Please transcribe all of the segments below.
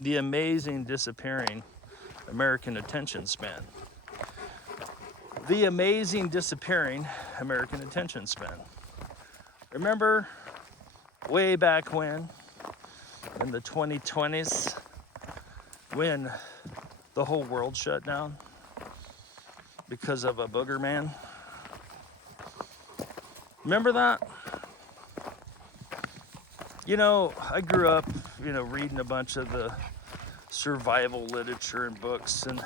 The amazing disappearing American attention span. The amazing disappearing American attention span. Remember way back when, in the 2020s, when the whole world shut down because of a booger man? Remember that? You know, I grew up, reading a bunch of the survival literature and books, and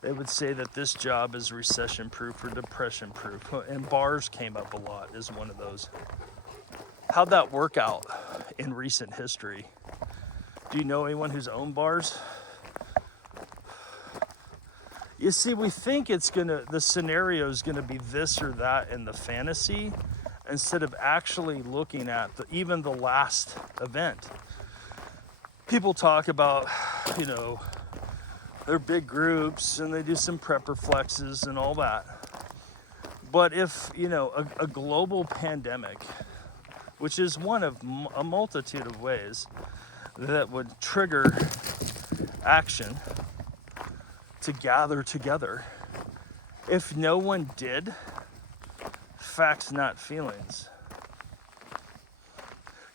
they would say that this job is recession proof or depression proof, and bars came up a lot as one of those. How'd that work out in recent history? Do you know anyone who's owned bars? You see, we think the scenario is gonna be this or that in the fantasy, instead of actually looking at even the last event. People talk about, they're big groups and they do some prepper flexes and all that. But if, a global pandemic, which is one of a multitude of ways that would trigger action to gather together, if no one did, facts not feelings.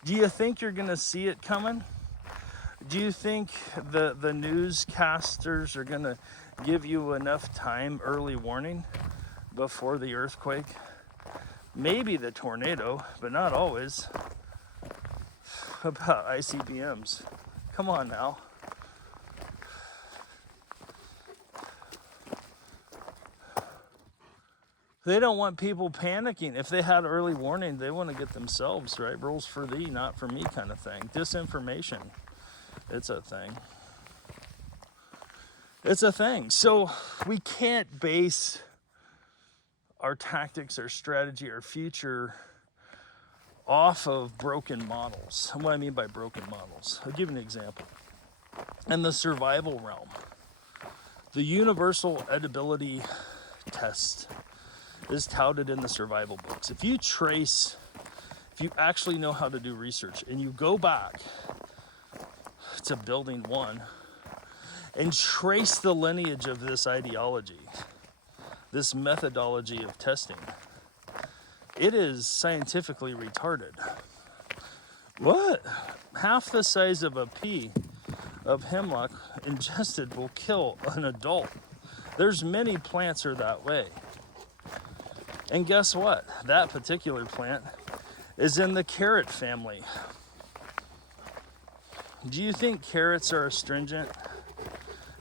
Do you think you're gonna see it coming? Do you think the newscasters are gonna give you enough time, early warning, before the earthquake? Maybe the tornado, but not always. About ICBMs. Come on now. They don't want people panicking. If they had early warning, they want to get themselves, right? Rules for thee, not for me kind of thing. Disinformation, it's a thing. It's a thing. So we can't base our tactics, our strategy, our future off of broken models. What do I mean by broken models? I'll give you an example. In the survival realm, the universal edibility test is touted in the survival books. If you actually know how to do research and you go back to building one and trace the lineage of this ideology, this methodology of testing, it is scientifically retarded. What? Half the size of a pea of hemlock ingested will kill an adult. There's many plants are that way. And guess what? That particular plant is in the carrot family. Do you think carrots are astringent?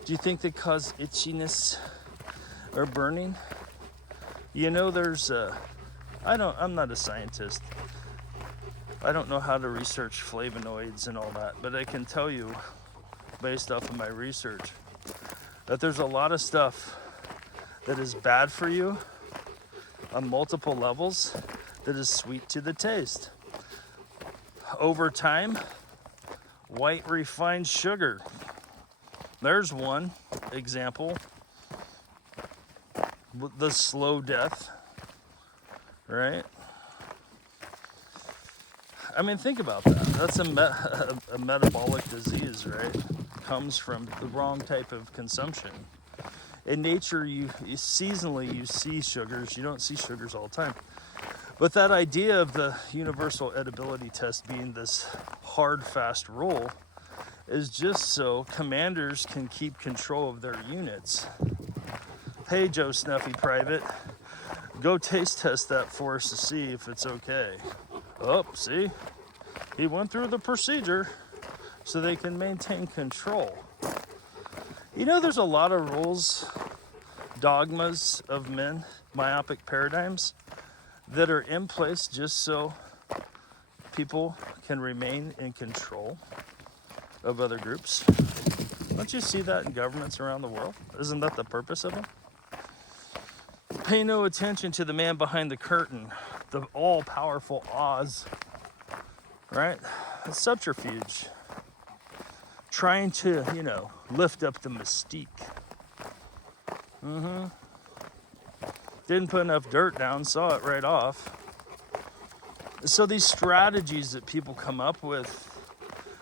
Do you think they cause itchiness or burning? I'm not a scientist. I don't know how to research flavonoids and all that, but I can tell you, based off of my research, that there's a lot of stuff that is bad for you on multiple levels that is sweet to the taste. Over time, white refined sugar. There's one example. The slow death, right? I mean, think about that. That's a metabolic disease, right? Comes from the wrong type of consumption. In nature, seasonally you see sugars. You don't see sugars all the time. But that idea of the universal edibility test being this hard, fast rule is just so commanders can keep control of their units. Hey, Joe Snuffy Private, go taste test that for us to see if it's okay. Oh, see? He went through the procedure so they can maintain control. There's a lot of rules, dogmas of men, myopic paradigms that are in place just so people can remain in control of other groups. Don't you see that in governments around the world? Isn't that the purpose of them? Pay no attention to the man behind the curtain, the all-powerful Oz, right? It's subterfuge. Trying to, lift up the mystique. Didn't put enough dirt down, saw it right off. So these strategies that people come up with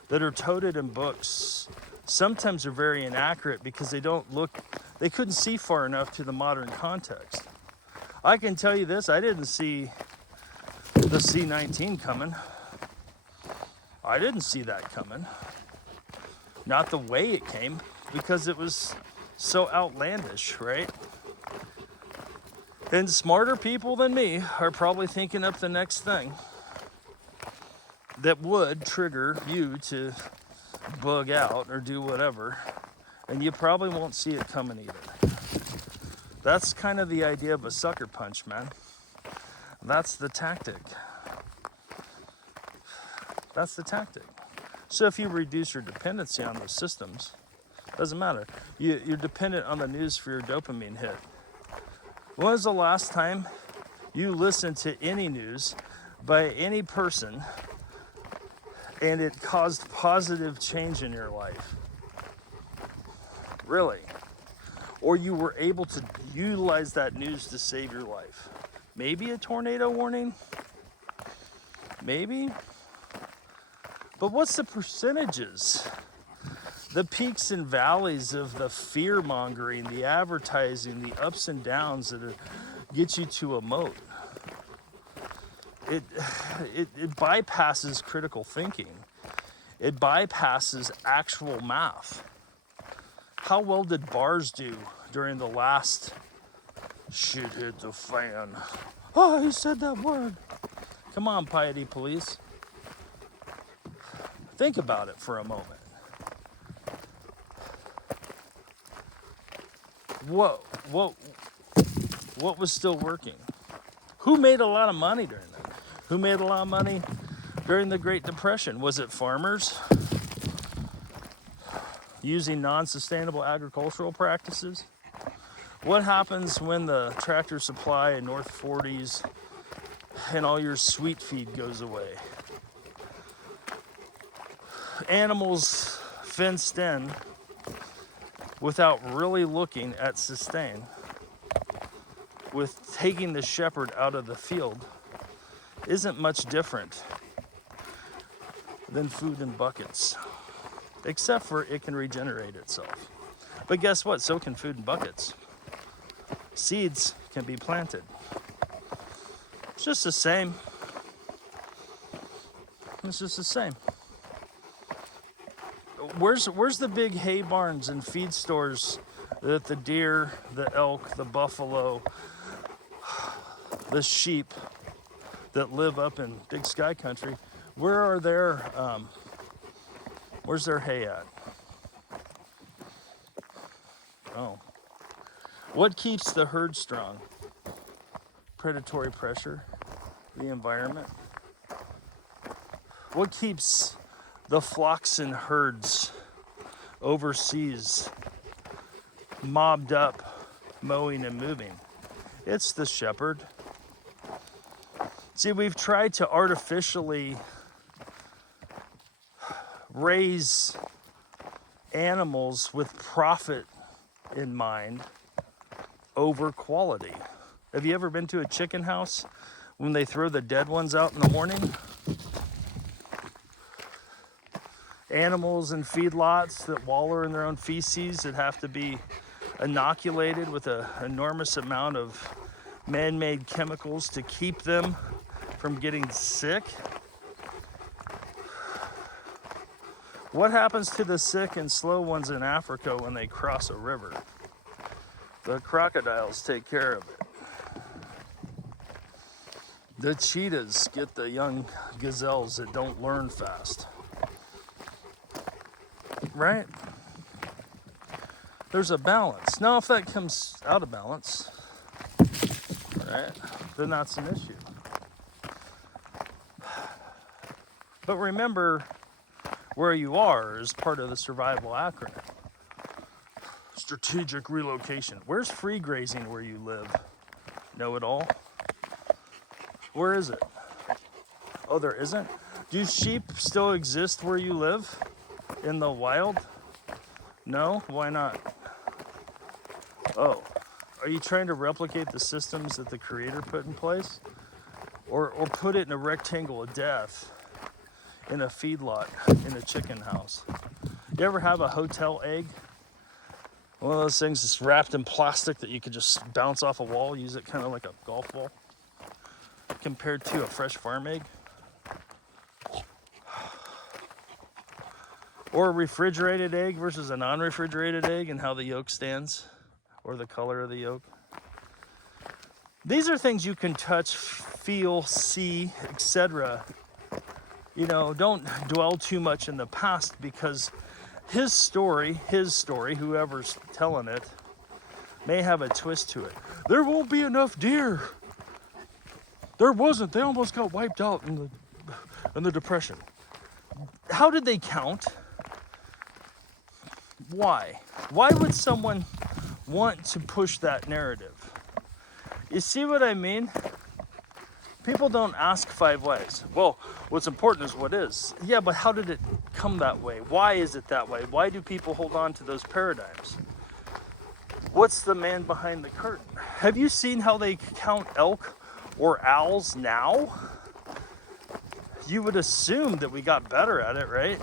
that are touted in books sometimes are very inaccurate because they couldn't see far enough to the modern context. I can tell you this, I didn't see the C-19 coming. I didn't see that coming. Not the way it came, because it was so outlandish, right? And smarter people than me are probably thinking up the next thing that would trigger you to bug out or do whatever, and you probably won't see it coming either. That's kind of the idea of a sucker punch, man. That's the tactic. That's the tactic. So if you reduce your dependency on those systems, doesn't matter. You're dependent on the news for your dopamine hit. When was the last time you listened to any news by any person and it caused positive change in your life? Really? Or you were able to utilize that news to save your life? Maybe a tornado warning? Maybe? But what's the percentages? The peaks and valleys of the fear mongering, the advertising, the ups and downs that get you to emote. It bypasses critical thinking. It bypasses actual math. How well did bars do during the last shit hit the fan? Oh, he said that word. Come on, piety police. Think about it for a moment. What was still working? Who made a lot of money during that? Who made a lot of money during the Great Depression? Was it farmers using non-sustainable agricultural practices? What happens when the tractor supply in North 40s and all your sweet feed goes away? Animals fenced in without really looking at sustain, with taking the shepherd out of the field, isn't much different than food in buckets, except for it can regenerate itself. But guess what? So can food in buckets. Seeds can be planted. It's just the same. It's just the same. Where's the big hay barns and feed stores that the deer, the elk, the buffalo, the sheep that live up in big sky country, where's their hay at? Oh. What keeps the herd strong? Predatory pressure, the environment. What keeps the flocks and herds overseas mobbed up, mowing and moving? It's the shepherd. See, we've tried to artificially raise animals with profit in mind over quality. Have you ever been to a chicken house when they throw the dead ones out in the morning? Animals in feedlots that wallow in their own feces that have to be inoculated with an enormous amount of man-made chemicals to keep them from getting sick. What happens to the sick and slow ones in Africa when they cross a river? The crocodiles take care of it. The cheetahs get the young gazelles that don't learn fast. Right? There's a balance. Now, if that comes out of balance, right, then that's an issue. But remember, where you are is part of the survival acronym. Strategic relocation. Where's free grazing where you live? Know it all? Where is it? Oh, there isn't? Do sheep still exist where you live? In the wild? No? Why not? Oh, are you trying to replicate the systems that the Creator put in place? Or put it in a rectangle of death in a feedlot in a chicken house? You ever have a hotel egg? One of those things that's wrapped in plastic that you could just bounce off a wall, use it kind of like a golf ball, compared to a fresh farm egg. Or a refrigerated egg versus a non-refrigerated egg, and how the yolk stands, or the color of the yolk. These are things you can touch, feel, see, etc. You know, don't dwell too much in the past, because his story, whoever's telling it, may have a twist to it. There won't be enough deer. There wasn't. They almost got wiped out in the Depression. How did they count? Why? Why would someone want to push that narrative? You see what I mean? People don't ask 5 whys. Well, what's important is what is. Yeah, but how did it come that way? Why is it that way? Why do people hold on to those paradigms? What's the man behind the curtain? Have you seen how they count elk or owls now? You would assume that we got better at it, right?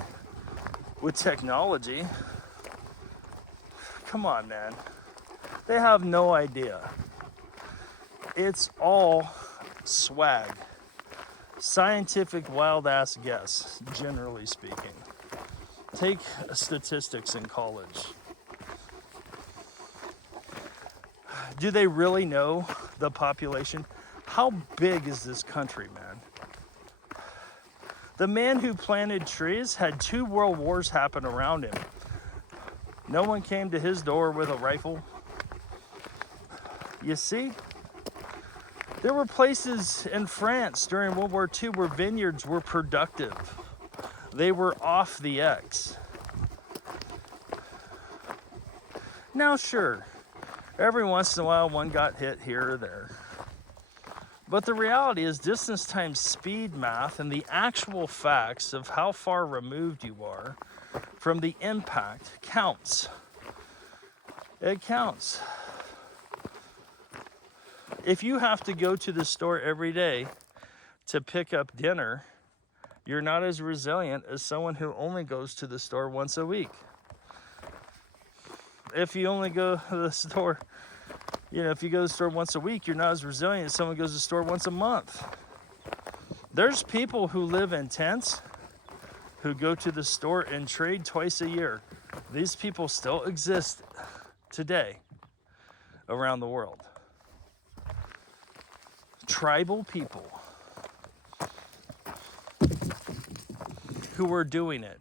With technology. Come on, man. They have no idea. It's all swag. Scientific wild ass guess, generally speaking. Take statistics in college. Do they really know the population? How big is this country, man? The man who planted trees had 2 world wars happen around him. No one came to his door with a rifle. You see? There were places in France during World War II where vineyards were productive. They were off the X. Now, sure, every once in a while one got hit here or there. But the reality is distance times speed math and the actual facts of how far removed you are from the impact counts. It counts. If you have to go to the store every day to pick up dinner, you're not as resilient as someone who only goes to the store once a week. If you only go to the store, if you go to the store once a week, you're not as resilient as someone who goes to the store once a month. There's people who live in tents who go to the store and trade twice a year. These people still exist today around the world. Tribal people who are doing it.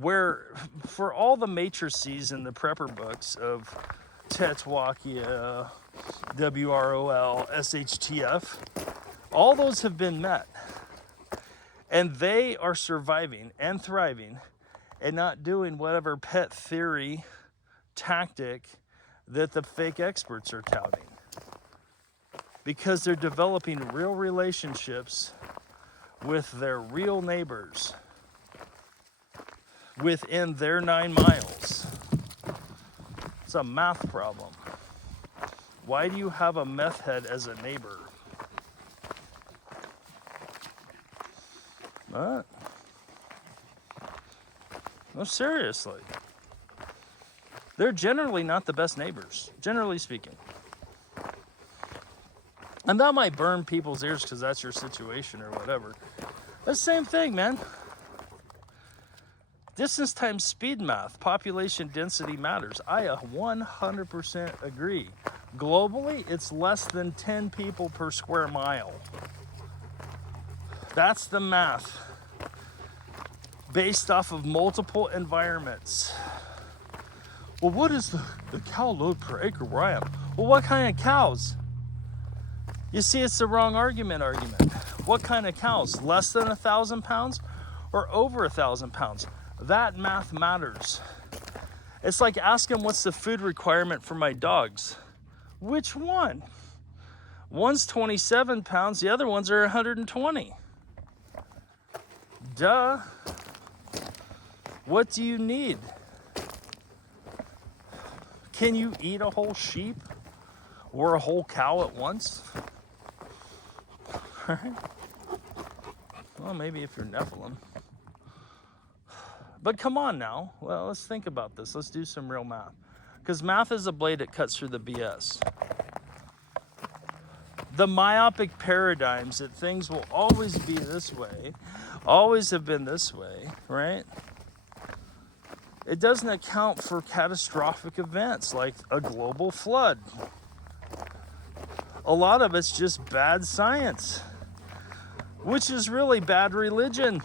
Where, for all the matrices in the prepper books of THWSF, WROL, SHTF, all those have been met. And they are surviving and thriving and not doing whatever pet theory tactic that the fake experts are touting. Because they're developing real relationships with their real neighbors within their 9 miles. It's a math problem. Why do you have a meth head as a neighbor? What? No, seriously. They're generally not the best neighbors, generally speaking. And that might burn people's ears because that's your situation or whatever. The same thing, man. Distance times speed math, population density matters. I 100% agree. Globally, it's less than 10 people per square mile. That's the math. Based off of multiple environments. Well, what is the cow load per acre where I am? Well, what kind of cows? You see, it's the wrong argument. What kind of cows? Less than 1,000 pounds or over 1,000 pounds? That math matters. It's like asking what's the food requirement for my dogs. Which one? One's 27 pounds, the other ones are 120. Duh. What do you need? Can you eat a whole sheep or a whole cow at once? All right. Well, maybe if you're Nephilim. But come on now. Well, let's think about this. Let's do some real math. Because math is a blade that cuts through the BS. The myopic paradigms that things will always be this way, always have been this way, right? It doesn't account for catastrophic events like a global flood. A lot of it's just bad science, which is really bad religion,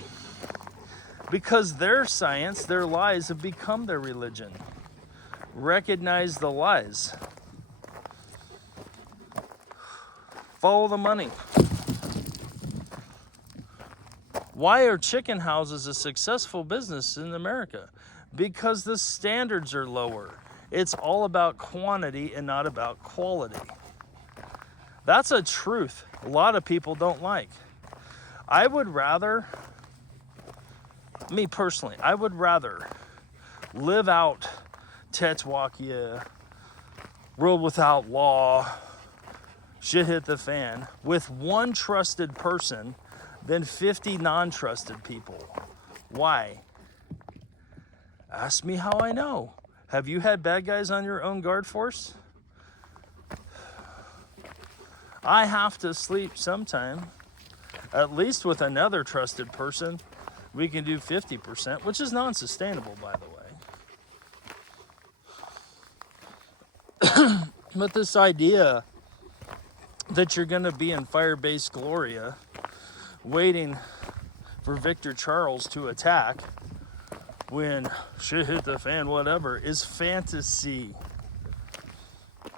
because their science, their lies have become their religion. Recognize the lies. Follow the money. Why are chicken houses a successful business in America? Because the standards are lower. It's all about quantity and not about quality. That's a truth a lot of people don't like. I would rather, me personally, I would rather live out THWSF, world without law, shit hit the fan, with one trusted person than 50 non-trusted people. Why? Ask me how I know. Have you had bad guys on your own guard force? I have to sleep sometime, at least with another trusted person. We can do 50%, which is non-sustainable, by the way. But this idea that you're going to be in fire-base Gloria waiting for Victor Charles to attack when shit hit the fan, whatever, is fantasy.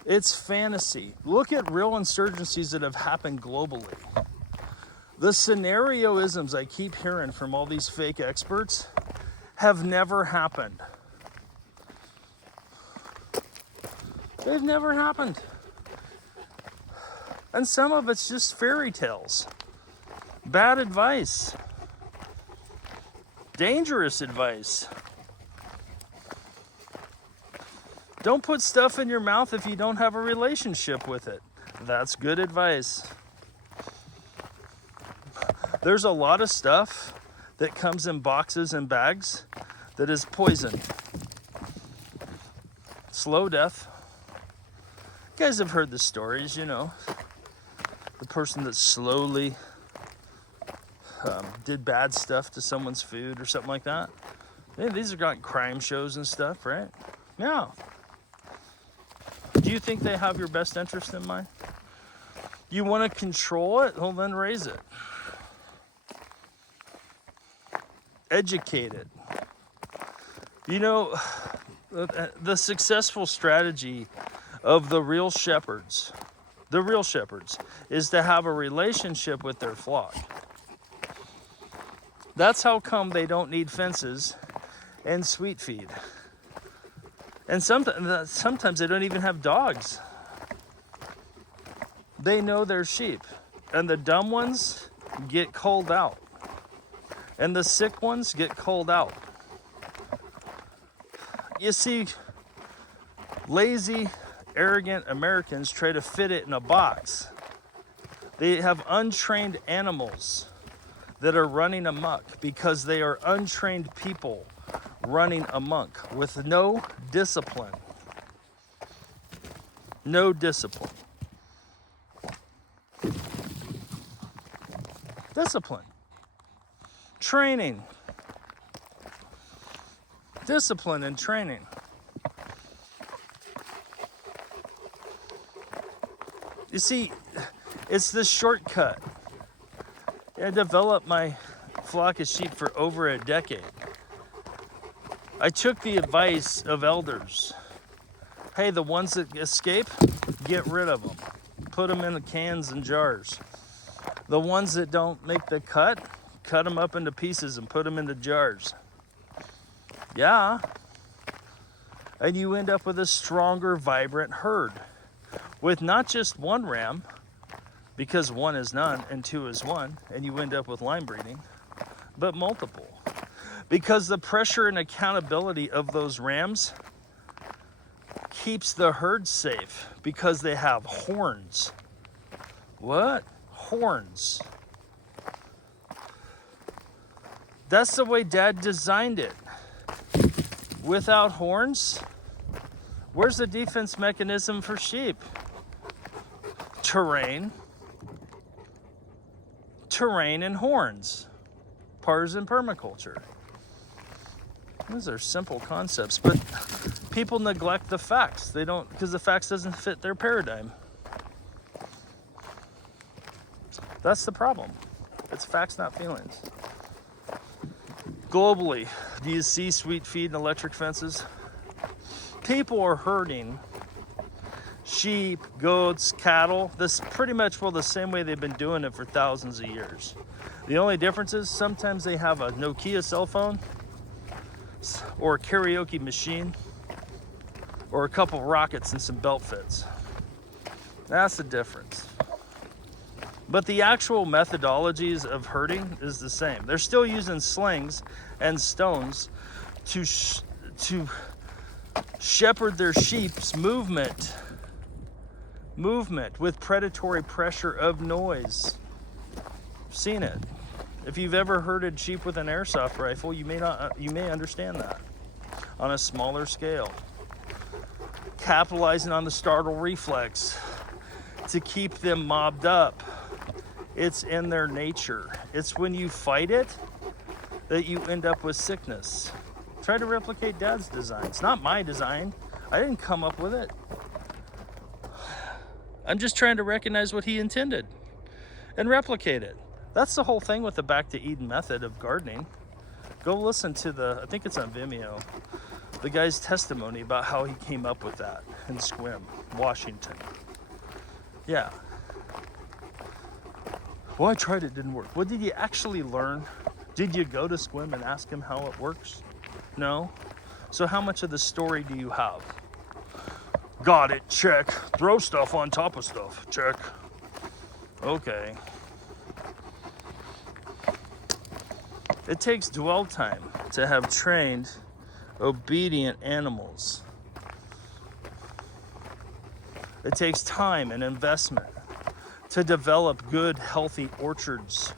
It's fantasy. Look at real insurgencies that have happened globally. The scenarioisms I keep hearing from all these fake experts have never happened. They've never happened. And some of it's just fairy tales. Bad advice. Dangerous advice. Don't put stuff in your mouth if you don't have a relationship with it. That's good advice. There's a lot of stuff that comes in boxes and bags that is poison. Slow death. You guys have heard the stories, you know. The person that slowly did bad stuff to someone's food or something like that. Yeah, these are got crime shows and stuff, right? Yeah. Do you think they have your best interest in mind? You want to control it? Well, then raise it. Educate it. You know, the successful strategy of the real shepherds is to have a relationship with their flock. That's how come they don't need fences and sweet feed. And sometimes they don't even have dogs. They know their sheep. And the dumb ones get culled out. And the sick ones get culled out. You see, lazy, arrogant Americans try to fit it in a box. They have untrained animals that are running amok because they are untrained people running amok with no discipline. No discipline. Discipline. Training. Discipline and training. You see, it's the shortcut. I developed my flock of sheep for over a decade. I took the advice of elders. Hey, the ones that escape, get rid of them. Put them in the cans and jars. The ones that don't make the cut them up into pieces and put them into jars. Yeah. And you end up with a stronger, vibrant herd with not just one ram, because one is none and two is one, and you end up with line breeding, but multiple. Because the pressure and accountability of those rams keeps the herd safe because they have horns. What? Horns. That's the way Dad designed it. without horns, where's the defense mechanism for sheep? Terrain and horns. Partisan permaculture. Those are simple concepts, but people neglect the facts. They don't, because the facts doesn't fit their paradigm. That's the problem. It's facts, not feelings. Globally, do you see sweet feed and electric fences? People are herding sheep, goats, cattle. This pretty much the same way they've been doing it for thousands of years. The only difference is sometimes they have a Nokia cell phone or a karaoke machine or a couple rockets and some belt fits. That's the difference. But the actual methodologies of herding is the same. They're still using slings and stones to shepherd their sheep's movement with predatory pressure of noise. I've seen it. If you've ever herded sheep with an airsoft rifle, you may understand that on a smaller scale. Capitalizing on the startle reflex to keep them mobbed up. It's in their nature. It's when you fight it that you end up with sickness. Try to replicate Dad's design. It's not my design. I didn't come up with it. I'm just trying to recognize what he intended and replicate it. That's the whole thing with the Back to Eden method of gardening. Go listen to I think it's on Vimeo, the guy's testimony about how he came up with that in Sequim, Washington. Yeah. Well, I tried it, didn't work. Well, did you actually learn? Did you go to Sequim and ask him how it works? No? So how much of the story do you have? Got it, check. Throw stuff on top of stuff, check. Okay. It takes dwell time to have trained, obedient animals. It takes time and investment to develop good, healthy orchards,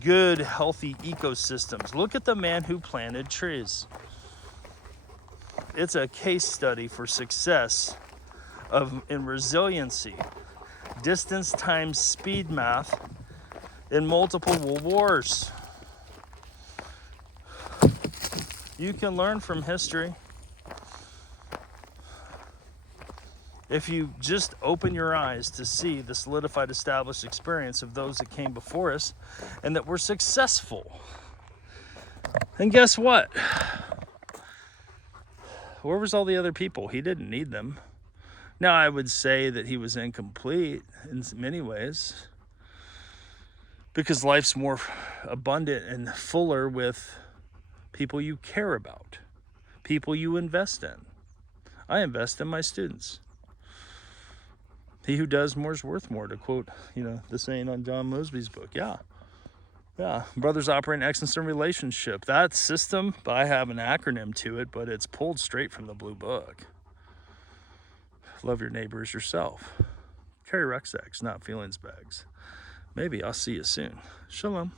good, healthy ecosystems. Look at the man who planted trees. It's a case study for success in resiliency, distance times speed math in multiple world wars. You can learn from history. If you just open your eyes to see the solidified, established experience of those that came before us and that were successful. And guess what? Where was all the other people? He didn't need them. Now, I would say that he was incomplete in many ways because life's more abundant and fuller with people you care about, people you invest in. I invest in my students. He who does more is worth more, to quote, the saying on John Mosby's book. Yeah. Brothers operate in excellence in relationship. That system, I have an acronym to it, but it's pulled straight from the Blue Book. Love your neighbor as yourself. Carry rucksacks, not feelings bags. Maybe I'll see you soon. Shalom.